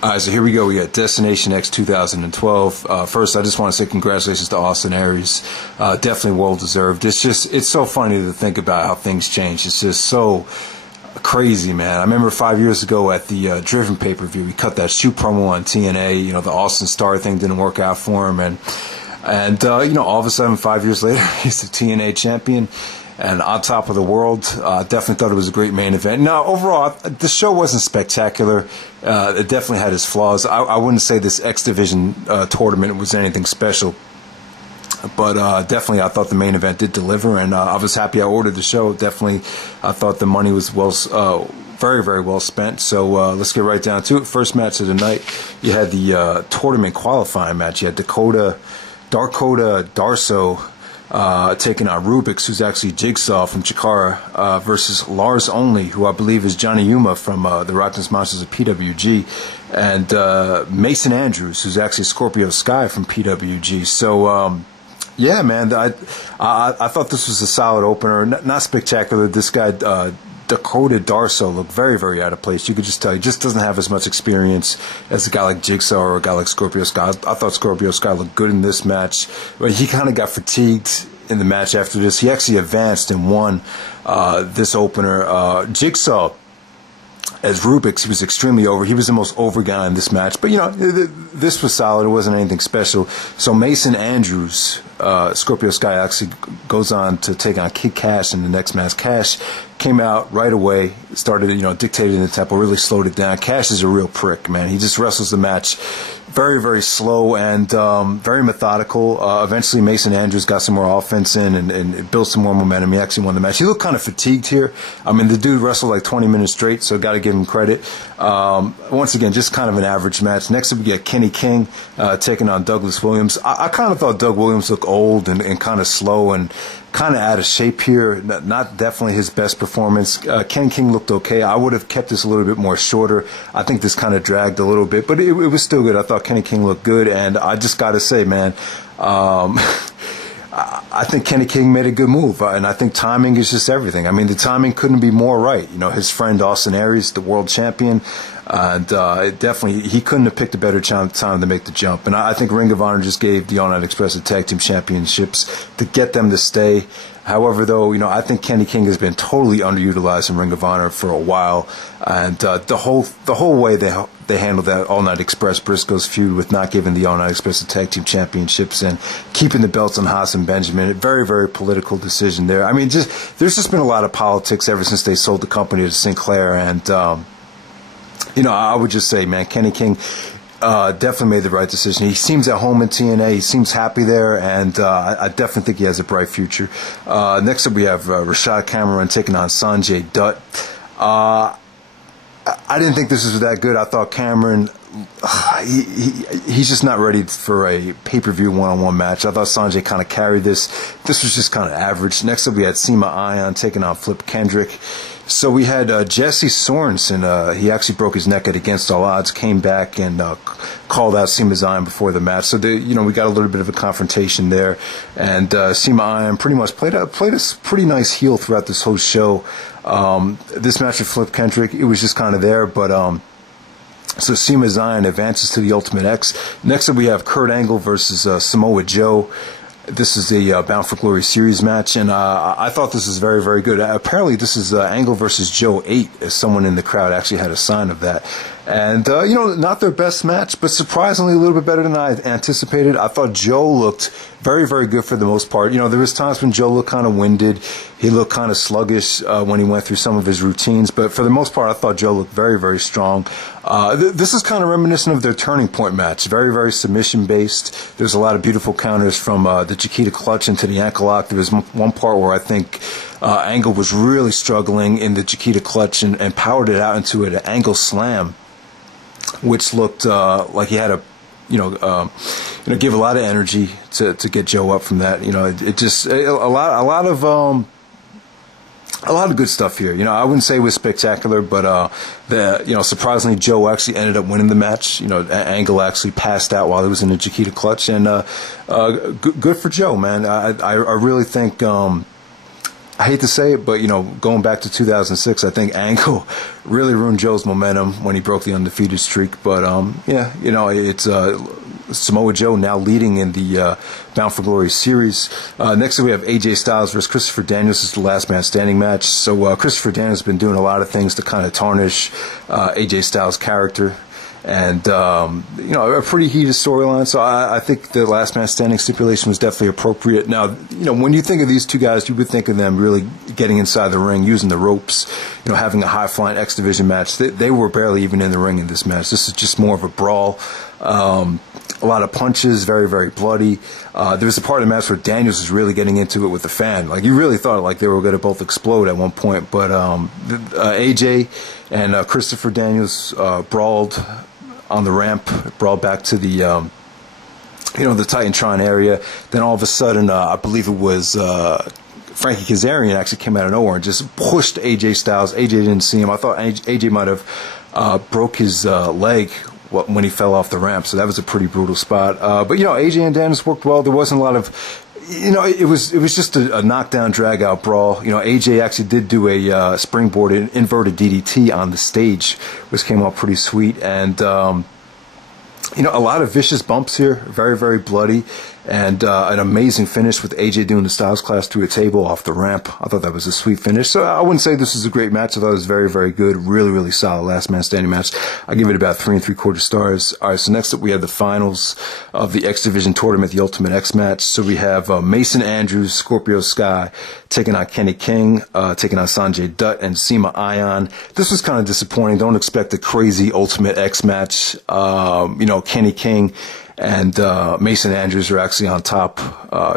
All right, so here we go. We got Destination X 2012. First, I just want to say congratulations to Austin Aries. Definitely well deserved. It's so funny to think about how things change. It's just so crazy, man. I remember 5 years ago at the Driven pay-per-view, we cut that shoot promo on TNA. You know, the Austin Star thing didn't work out for him, and you know, all of a sudden, 5 years later, he's the TNA champion and on top of the world. Definitely thought it was a great main event. Now, overall, the show wasn't spectacular. It definitely had its flaws. I wouldn't say this X Division tournament was anything special. But definitely, I thought the main event did deliver, and I was happy I ordered the show. Definitely, I thought the money was very, very well spent. So let's get right down to it. First match of the night, you had the tournament qualifying match. You had Darkota, Darso, taking on Rubix, who's actually Jigsaw from Chikara, versus Lars Only, who I believe is Johnny Yuma from the Rockness Monsters of PWG, and Mason Andrews, who's actually Scorpio Sky from PWG. So, yeah, man, I thought this was a solid opener. Not spectacular. This guy, Darkota Darso, looked very, very out of place. You could just tell he just doesn't have as much experience as a guy like Jigsaw or a guy like Scorpio Sky. I thought Scorpio Sky looked good in this match, but he kind of got fatigued in the match after this. He actually advanced and won this opener. Jigsaw, as Rubix, he was extremely over. He was the most over guy in this match. But, you know, this was solid. It wasn't anything special. So Mason Andrews, Scorpio Sky, actually goes on to take on Kash in the next match. Kash came out right away, started, you know, dictating the tempo, really slowed it down. Kash is a real prick, man. He just wrestles the match very, very slow and very methodical. Eventually, Mason Andrews got some more offense in and built some more momentum. He actually won the match. He looked kind of fatigued here. I mean, the dude wrestled like 20 minutes straight, so got to give him credit. Once again, just kind of an average match. Next up, we got Kenny King taking on Douglas Williams. I kind of thought Doug Williams looked old and kind of slow and kind of out of shape here. Not definitely his best performance. Ken King looked okay. I would have kept this a little bit more shorter. I think this kind of dragged a little bit, but it was still good. I thought Kenny King looked good, and I just got to say, man, I think Kenny King made a good move, and I think timing is just everything. I mean, the timing couldn't be more right. You know, his friend Austin Aries, the world champion, and definitely he couldn't have picked a better time to make the jump. And I think Ring of Honor just gave the All Night Express the tag team championships to get them to stay. However, though, you know, I think Kenny King has been totally underutilized in Ring of Honor for a while, and the whole way they handled that All Night Express Briscoe's feud with not giving the All Night Express the tag team championships and keeping the belts on Haas and Benjamin, a very, very political decision there. I mean, there's just been a lot of politics ever since they sold the company to Sinclair, and you know, I would just say, man, Kenny King definitely made the right decision. He seems at home in TNA. He seems happy there, and I definitely think he has a bright future. Next up, we have Rashad Cameron taking on Sonjay Dutt. I didn't think this was that good. I thought Cameron, he's just not ready for a pay-per-view one-on-one match. I thought Sonjay kind of carried this. This was just kind of average. Next up, we had Zema Ion taking on Flip Kenderick. So we had Jesse Sorensen. He actually broke his neck at Against All Odds, came back and called out Zema Ion before the match. So you know, we got a little bit of a confrontation there, and Zema Ion pretty much played a pretty nice heel throughout this whole show. This match with Flip Kenderick, it was just kind of there, but so Zema Ion advances to the Ultimate X. Next up, we have Kurt Angle versus Samoa Joe. This is a Bound for Glory series match, and I thought this was very, very good. Apparently, this is Angle versus Joe 8, as someone in the crowd actually had a sign of that. And, you know, not their best match, but surprisingly a little bit better than I anticipated. I thought Joe looked very, very good for the most part. You know, there was times when Joe looked kind of winded. He looked kind of sluggish when he went through some of his routines. But for the most part, I thought Joe looked very, very strong. This is kind of reminiscent of their Turning Point match. Very, very submission-based. There's a lot of beautiful counters from the Chiquita Clutch into the ankle lock. There was one part where I think Angle was really struggling in the Chiquita Clutch and powered it out into an Angle Slam, which looked like he had a, give a lot of energy to get Joe up from that. You know, it just a lot of good stuff here. You know, I wouldn't say it was spectacular, but surprisingly, Joe actually ended up winning the match. You know, Angle actually passed out while he was in the Chiquita Clutch, and good for Joe, man. I really think I hate to say it, but, going back to 2006, I think Angle really ruined Joe's momentum when he broke the undefeated streak. But, yeah, it's Samoa Joe now leading in the Bound for Glory series. Next we have AJ Styles versus Christopher Daniels. This is the last man standing match. So Christopher Daniels has been doing a lot of things to kind of tarnish AJ Styles' character. And, a pretty heated storyline. So I think the last man standing stipulation was definitely appropriate. Now, when you think of these two guys, you would think of them really getting inside the ring, using the ropes, having a high-flying X Division match. They were barely even in the ring in this match. This is just more of a brawl. A lot of punches, very, very bloody. There was a part of the match where Daniels was really getting into it with the fan. Like, you really thought like they were going to both explode at one point. But AJ and Christopher Daniels brawled on the ramp, brawled back to the the Titantron area. Then all of a sudden, I believe it was Frankie Kazarian actually came out of nowhere and just pushed AJ Styles. AJ didn't see him. I thought AJ might have broke his leg when he fell off the ramp, so that was a pretty brutal spot. But AJ and Daniels worked well. There wasn't a lot of, it was just a knockdown, drag out brawl. AJ actually did do a springboard inverted DDT on the stage, which came out pretty sweet. And a lot of vicious bumps here, very, very bloody, and an amazing finish with AJ doing the Styles Clash through a table off the ramp. I thought that was a sweet finish. So I wouldn't say this is a great match. I thought it was very, very good. Really, really solid last man standing match. I give it about 3 3/4 stars. All right, so next up we have the finals of the X Division tournament, the Ultimate X match. So we have Mason Andrews, Scorpio Sky, taking on Kenny King, taking on Sonjay Dutt and Zema Ion. This was kind of disappointing. Don't expect a crazy Ultimate X match. Kenny King and Mason Andrews are actually on top,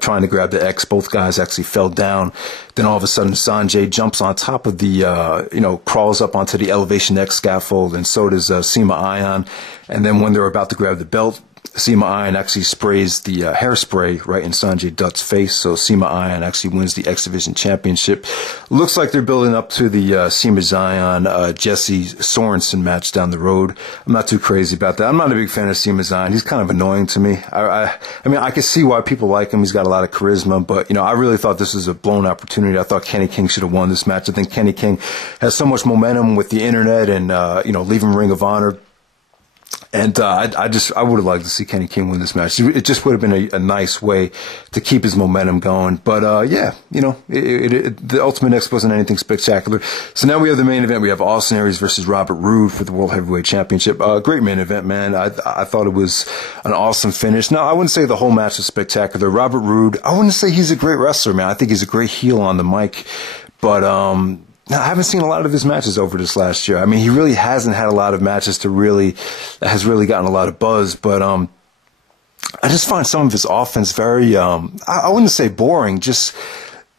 trying to grab the X. Both guys actually fell down. Then all of a sudden, Sonjay jumps on top of the, crawls up onto the Elevation X scaffold, and so does Zema Ion. And then when they're about to grab the belt, Zema Ion actually sprays the hairspray right in Sonjay Dutt's face, so Zema Ion actually wins the X Division Championship. Looks like they're building up to the Zema Zion Jesse Sorensen match down the road. I'm not too crazy about that. I'm not a big fan of Zema Zion. He's kind of annoying to me. I mean, I can see why people like him. He's got a lot of charisma, but I really thought this was a blown opportunity. I thought Kenny King should have won this match. I think Kenny King has so much momentum with the internet and leaving Ring of Honor. And I would have liked to see Kenny King win this match. It just would have been a nice way to keep his momentum going. But the Ultimate X wasn't anything spectacular. So now we have the main event. We have Austin Aries versus Robert Roode for the World Heavyweight Championship. Great main event, man. I thought it was an awesome finish. Now, I wouldn't say the whole match was spectacular. Robert Roode, I wouldn't say he's a great wrestler, man. I think he's a great heel on the mic. But now, I haven't seen a lot of his matches over this last year. I mean, he really hasn't had a lot of matches that has really gotten a lot of buzz. But I just find some of his offense very, I wouldn't say boring. Just,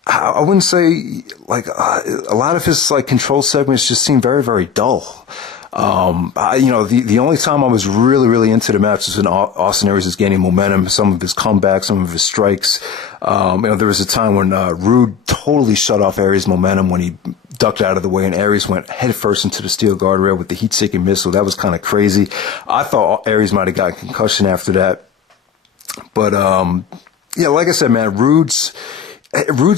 I wouldn't say a lot of his control segments just seem very, very dull. The only time I was really, really into the match was when Austin Aries is gaining momentum, some of his comebacks, some of his strikes. There was a time when Roode totally shut off Aries' momentum when he ducked out of the way and Aries went headfirst into the steel guardrail with the heat-seeking missile. That was kind of crazy. I thought Aries might have gotten concussion after that. But, like I said, man, Roode's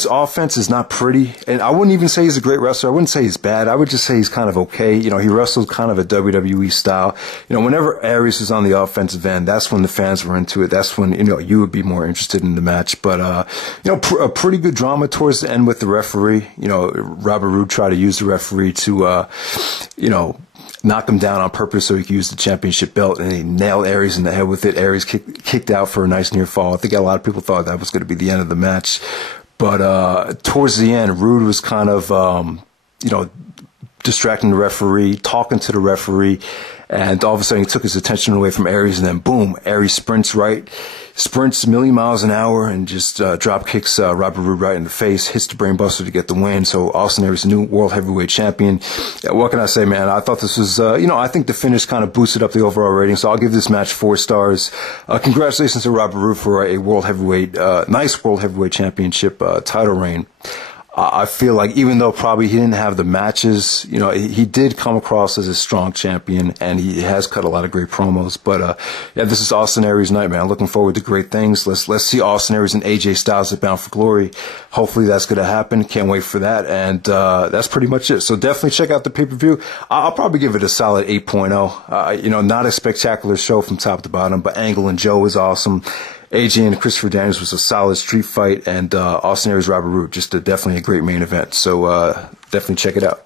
offense is not pretty, and I wouldn't even say he's a great wrestler. I wouldn't say he's bad. I would just say he's kind of okay. He wrestles kind of a WWE style. Whenever Aries was on the offensive end, that's when the fans were into it. That's when, you would be more interested in the match. But, a pretty good drama towards the end with the referee. Robert Roode tried to use the referee to, knock him down on purpose so he could use the championship belt, and he nailed Aries in the head with it. Aries kicked out for a nice near fall. I think a lot of people thought that was going to be the end of the match. But towards the end, Roode was kind of, distracting the referee, talking to the referee, and all of a sudden he took his attention away from Aries, and then boom, Aries sprints a million miles an hour and just drop kicks Robert Roode right in the face, hits the brainbuster to get the win. So Austin Aries, new world heavyweight champion. What can I say, man? I thought this was, I think the finish kind of boosted up the overall rating. So I'll give this match 4 stars. Congratulations to Robert Roode for a world heavyweight, nice world heavyweight championship title reign. I feel like even though probably he didn't have the matches, you know, he did come across as a strong champion, and he has cut a lot of great promos. But yeah, this is Austin Aries night, man. I'm looking forward to great things. Let's see Austin Aries and AJ Styles at Bound for Glory. Hopefully that's going to happen. Can't wait for that. And that's pretty much it. So definitely check out the pay-per-view. I'll probably give it a solid 8.0. You know, not a spectacular show from top to bottom, but Angle and Joe is awesome. AJ and Christopher Daniels was a solid street fight, and Austin Aries, Robert Roode, just definitely a great main event. So definitely check it out.